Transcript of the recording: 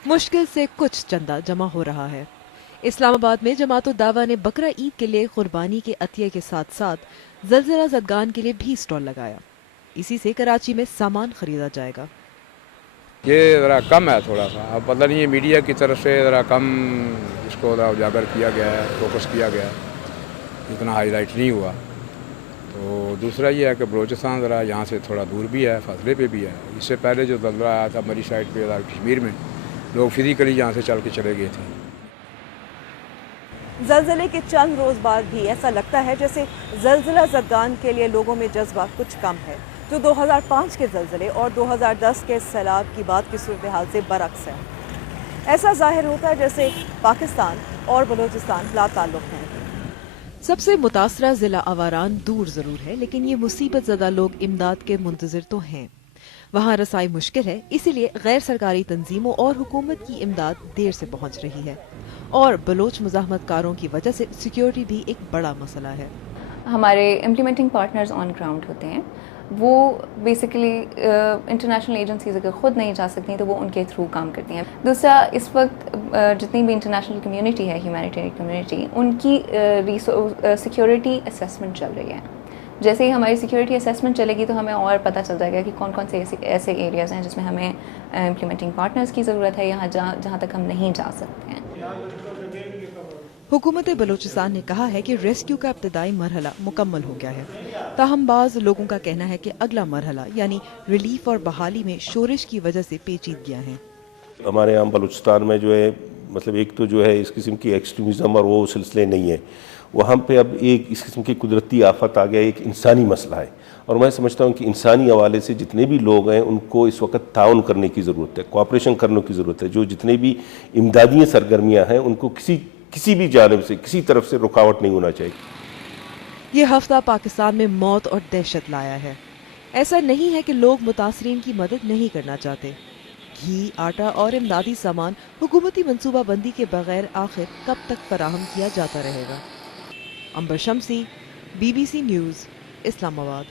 मुश्किल से कुछ चंदा जमा हो रहा है। इस्लामाबाद में जमात दावा ने बकरा ईद के लिए कुर्बानी के अतिये के साथ साथ जलजिला ज़दगान के लिए भी स्टॉल लगाया। इसी से कराची में सामान खरीदा जाएगा। ये ज़रा कम है थोड़ा सा, अब पता नहीं है मीडिया की तरफ से ज़रा कम इसको ज़रा उजागर किया गया है, फोकस किया गया है, इतना हाईलाइट नहीं हुआ। तो दूसरा ये है कि बलूचिस्तान ज़रा यहाँ से थोड़ा दूर भी है, फासले पे भी है। इससे पहले जो ज़लज़ला आया था हमारी साइड पे कश्मीर में, लोग फिजिकली यहाँ से चल के चले गए थे। ज़लज़ले के चंद रोज़ बाद भी ऐसा लगता है जैसे ज़लज़ला ज़दगान के लिए लोगों में जज्बा कुछ कम है, जो 2005 के ज़लज़ले और 2010 के सैलाब की बात की सूरत हाल से बरक्स है। ऐसा जाहिर होता है जैसे पाकिस्तान और बलूचिस्तान लाताल्लुक़ हैं। सबसे मुतासरा जिला आवारान दूर जरूर है, लेकिन ये मुसीबत ज़दा लोग इमदाद के मुंतज़िर तो हैं। वहाँ रसाई मुश्किल है, इसीलिए गैर सरकारी तंजीमों और हुकूमत की इमदाद देर से पहुँच रही है। और बलोच मुज़ाहमतकारों की वजह से सिक्योरिटी भी एक बड़ा मसला है। हमारे इम्प्लीमेंटिंग पार्टनर्स ऑन ग्राउंड होते हैं, वो बेसिकली इंटरनेशनल एजेंसीज अगर ख़ुद नहीं जा सकती तो वो उनके थ्रू काम करती हैं। दूसरा, इस वक्त जितनी भी इंटरनेशनल कम्युनिटी है, ह्यूमैनिटेरियन कम्युनिटी, उनकी सिक्योरिटी असेसमेंट चल रही है। जैसे ही हमारी सिक्योरिटी असेसमेंट चलेगी तो हमें और पता चल जाएगा कि कौन कौन से ऐसे एरियाज़ हैं जिसमें हमें इम्प्लीमेंटिंग पार्टनर्स की ज़रूरत है, यहाँ जहाँ तक हम नहीं जा सकते हैं। हुकूमत बलूचिस्तान ने कहा है कि रेस्क्यू का इब्तदाई मरहला मुकम्मल हो गया है, ताहम बाज़ लोगों का कहना है कि अगला मरहला यानी रिलीफ और बहाली में शोरिश की वजह से पेचीदगियां हैं। हमारे यहाँ बलूचिस्तान में जो है, मतलब एक तो जो है इस किस्म की एक्सट्रीमिज़म और वो सिलसिले नहीं है, वहाँ पे अब एक इस किस्म की कुदरती आफत आ गया, एक इंसानी मसला है। और मैं समझता हूँ कि इंसानी हवाले से जितने भी लोग हैं उनको इस वक्त ताउन करने की ज़रूरत है, कोऑपरेशन करने की ज़रूरत है। जो जितने भी इमदादी सरगर्मियाँ हैं उनको किसी भी जानिब से, किसी तरफ से रुकावट नहीं होना चाहिए। ये हफ्ता पाकिस्तान में मौत और दहशत लाया है। ऐसा नहीं है कि लोग मुतासरीन की मदद नहीं करना चाहते। घी, आटा और इमदादी सामान हुकूमती मनसूबा बंदी के बगैर आखिर कब तक फराहम किया जाता रहेगा। अंबर शम्सी, BBC न्यूज़, इस्लामाबाद।